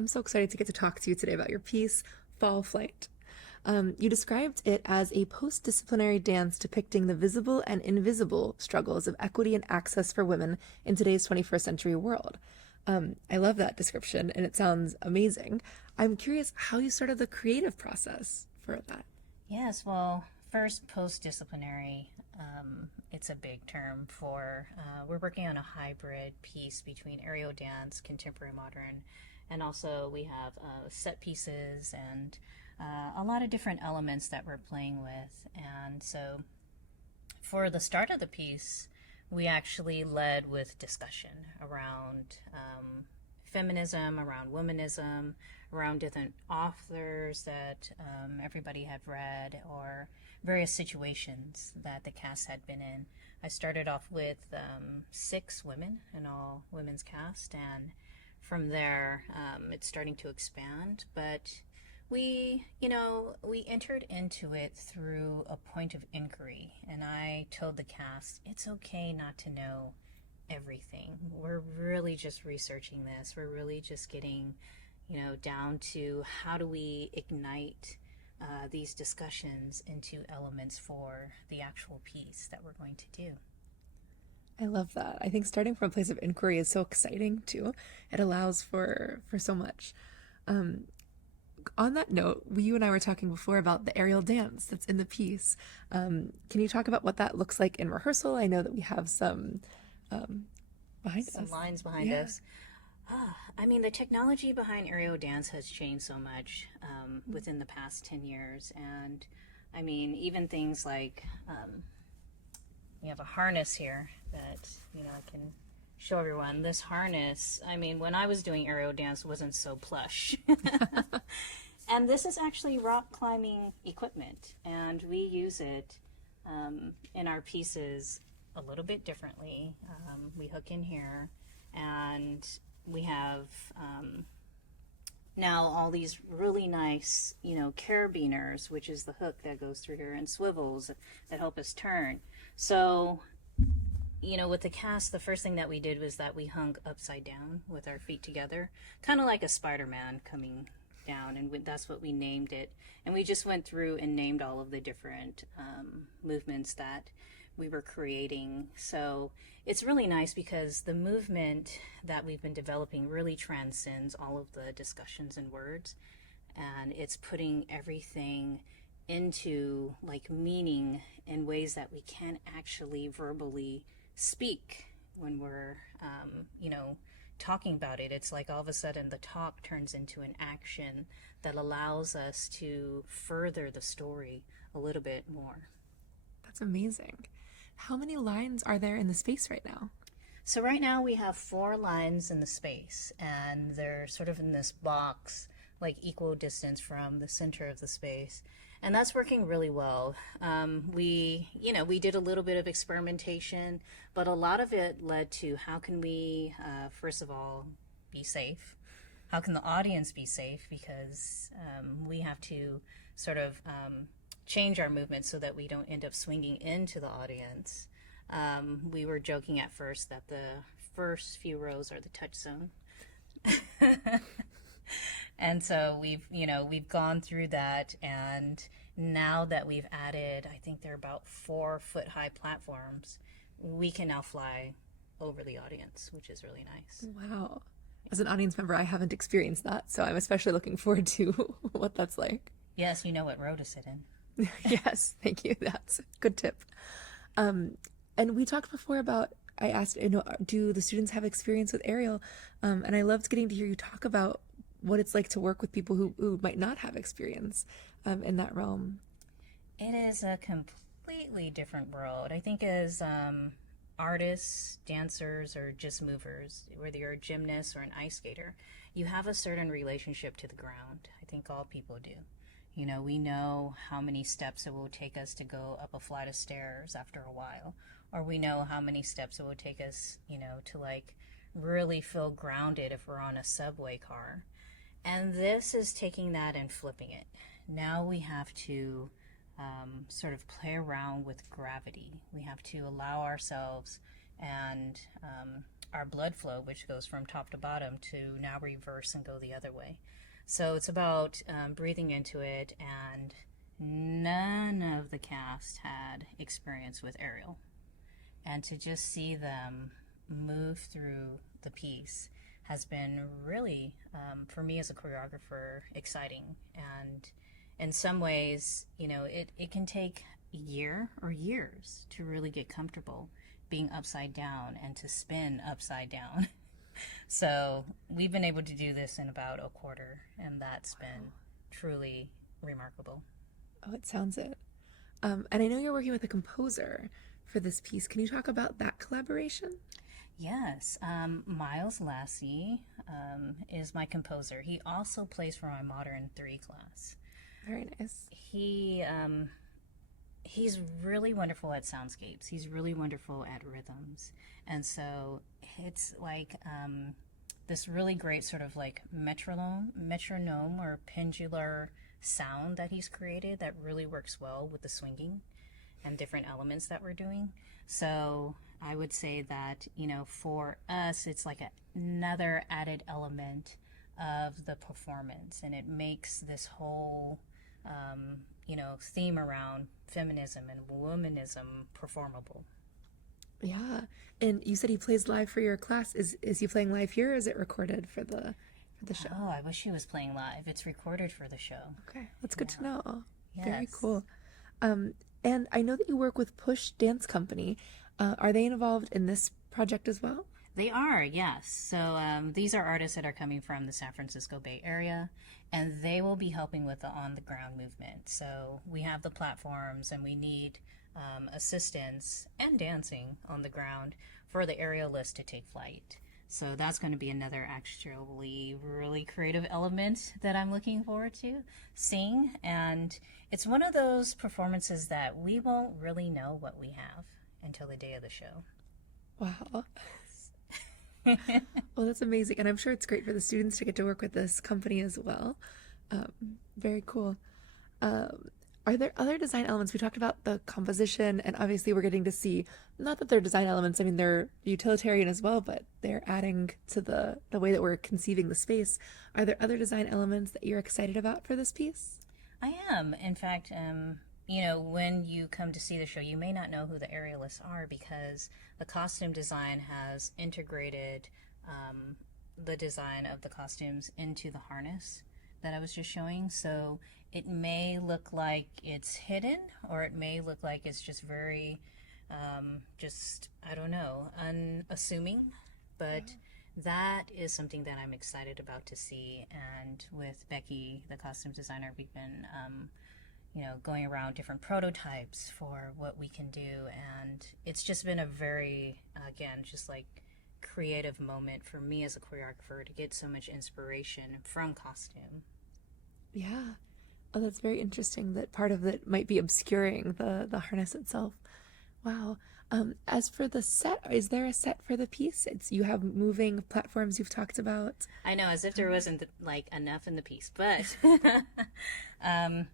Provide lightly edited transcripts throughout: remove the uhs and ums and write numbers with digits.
I'm so excited to get to talk to you today about your piece, Fall Flight. You described it as a post-disciplinary dance depicting the visible and invisible struggles of equity and access for women in today's 21st century world. I love that description, and it sounds amazing. I'm curious how you started the creative process for that. Yes, well, first, post-disciplinary, it's a big term for, we're working on a hybrid piece between aerial dance, contemporary modern, and also we have set pieces and a lot of different elements that we're playing with. And so for the start of the piece, we actually led with discussion around feminism, around womanism, around different authors that everybody had read, or various situations that the cast had been in. I started off with 6 women, an all women's cast, and from there it's starting to expand. But we entered into it through a point of inquiry, and I told the cast it's okay not to know everything. We're really just researching this. We're really just getting, down to how do we ignite these discussions into elements for the actual piece that we're going to do. I love that. I think starting from a place of inquiry is so exciting too. It allows for so much. On that note, you and I were talking before about the aerial dance that's in the piece. Can you talk about what that looks like in rehearsal? I know that we have some behind Some us. lines behind us. I mean, the technology behind aerial dance has changed so much within the past 10 years. And I mean, even things like we have a harness here that, I can show everyone. This harness, I mean, when I was doing aerial dance, wasn't so plush. And this is actually rock climbing equipment, and we use it in our pieces a little bit differently. We hook in here, and we have now all these really nice, carabiners, which is the hook that goes through here, and swivels that help us turn. So, with the cast, the first thing that we did was that we hung upside down with our feet together, kind of like a Spider-Man coming down, and that's what we named it. And we just went through and named all of the different movements that we were creating. So it's really nice because the movement that we've been developing really transcends all of the discussions and words, and it's putting everything into like meaning in ways that we can't actually verbally speak when we're talking about it. It's like all of a sudden the talk turns into an action that allows us to further the story a little bit more. That's amazing. How many lines are there in the space right now? So right now we have 4 lines in the space, and they're sort of in this box, like equal distance from the center of the space. And that's working really well. We did a little bit of experimentation, but a lot of it led to how can we, first of all, be safe? How can the audience be safe? Because we have to sort of change our movement so that we don't end up swinging into the audience. We were joking at first that the first few rows are the touch zone. And so we've gone through that, and now that we've added, I think they're about 4-foot-high platforms, we can now fly over the audience, which is really nice. Wow. As an audience member, I haven't experienced that, so I'm especially looking forward to what that's like. Yes, you know what row to sit in. Yes, thank you. That's a good tip. And we talked before about, I asked, do the students have experience with aerial? And I loved getting to hear you talk about what it's like to work with people who might not have experience in that realm. It is a completely different world. I think as artists, dancers, or just movers, whether you're a gymnast or an ice skater, you have a certain relationship to the ground. I think all people do. We know how many steps it will take us to go up a flight of stairs after a while, or we know how many steps it will take us, to like really feel grounded if we're on a subway car. And this is taking that and flipping it. Now we have to sort of play around with gravity. We have to allow ourselves and our blood flow, which goes from top to bottom, to now reverse and go the other way. So it's about breathing into it, and none of the cast had experience with aerial. And to just see them move through the piece has been really, for me as a choreographer, exciting. And in some ways, you know, it can take a year or years to really get comfortable being upside down and to spin upside down. So we've been able to do this in about a quarter, and that's been truly remarkable. Oh, it sounds it. And I know you're working with a composer for this piece. Can you talk about that collaboration? Yes, Miles Lassie is my composer. He also plays for my Modern 3 class. Very nice. He's really wonderful at soundscapes. He's really wonderful at rhythms. And so it's like this really great sort of like metronome or pendular sound that he's created that really works well with the swinging and different elements that we're doing. So I would say that, you know, for us, it's like another added element of the performance, and it makes this whole, you know, theme around feminism and womanism performable. Yeah. And you said he plays live for your class. Is he playing live here, or is it recorded for the show? Oh, I wish he was playing live. It's recorded for the show. Okay, that's good to know. Yes. Very cool. And I know that you work with Push Dance Company. Are they involved in this project as well? They are, yes. So these are artists that are coming from the San Francisco Bay Area, and they will be helping with the on-the-ground movement. So we have the platforms, and we need assistance and dancing on the ground for the aerialists to take flight. So that's going to be another actually really creative element that I'm looking forward to seeing. And it's one of those performances that we won't really know what we have until the day of the show. Wow. Well, that's amazing. And I'm sure it's great for the students to get to work with this company as well. Very cool. Are there other design elements? We talked about the composition, and obviously we're getting to see, not that they're design elements, I mean, they're utilitarian as well, but they're adding to the way that we're conceiving the space. Are there other design elements that you're excited about for this piece? I am. In fact, you know, when you come to see the show, you may not know who the aerialists are because the costume design has integrated the design of the costumes into the harness that I was just showing. So it may look like it's hidden, or it may look like it's just very, I don't know, unassuming. But that is something that I'm excited about to see. And with Becky, the costume designer, we've been, you know, going around different prototypes for what we can do. And it's just been a very, again, just like creative moment for me as a choreographer to get so much inspiration from costume. Yeah. Oh, that's very interesting that part of it might be obscuring the harness itself. Wow. As for the set, is there a set for the piece? You have moving platforms you've talked about. I know, as if there wasn't like enough in the piece, but I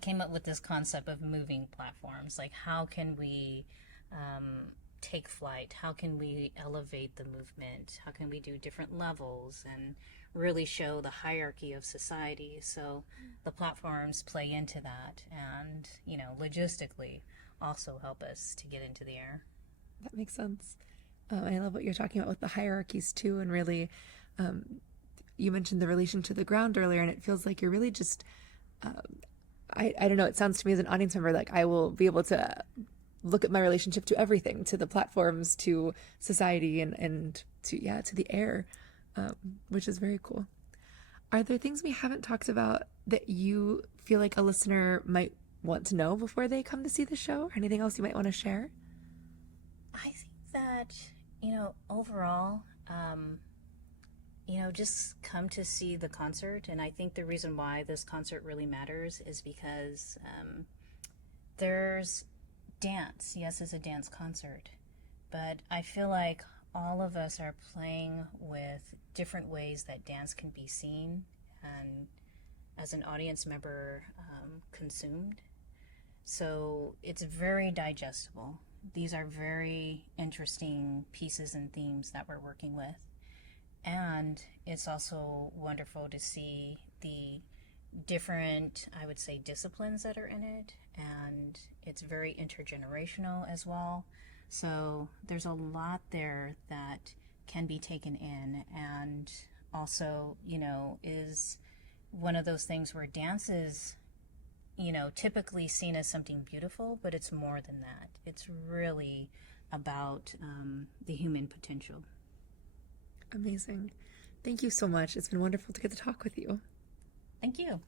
came up with this concept of moving platforms. Like, how can we take flight? How can we elevate the movement? How can we do different levels and really show the hierarchy of society? So the platforms play into that, and, you know, logistically also help us to get into the air. That makes sense. I love what you're talking about with the hierarchies too, and really, you mentioned the relation to the ground earlier, and it feels like you're really just, I don't know, it sounds to me as an audience member like I will be able to look at my relationship to everything, to the platforms, to society, and to the air, which is very cool. Are there things we haven't talked about that you feel like a listener might want to know before they come to see the show, or anything else you might want to share? I think that, you know, overall, you know, just come to see the concert. And I think the reason why this concert really matters is because there's dance. Yes, it's a dance concert, but I feel like all of us are playing with different ways that dance can be seen and, as an audience member, consumed. So it's very digestible. these are very interesting pieces and themes that we're working with. And it's also wonderful to see the different, I would say, disciplines that are in it, and it's very intergenerational as well. So there's a lot there that can be taken in, and also, is one of those things where dance is, typically seen as something beautiful, but it's more than that. It's really about the human potential. Amazing. Thank you so much. It's been wonderful to get to talk with you. Thank you.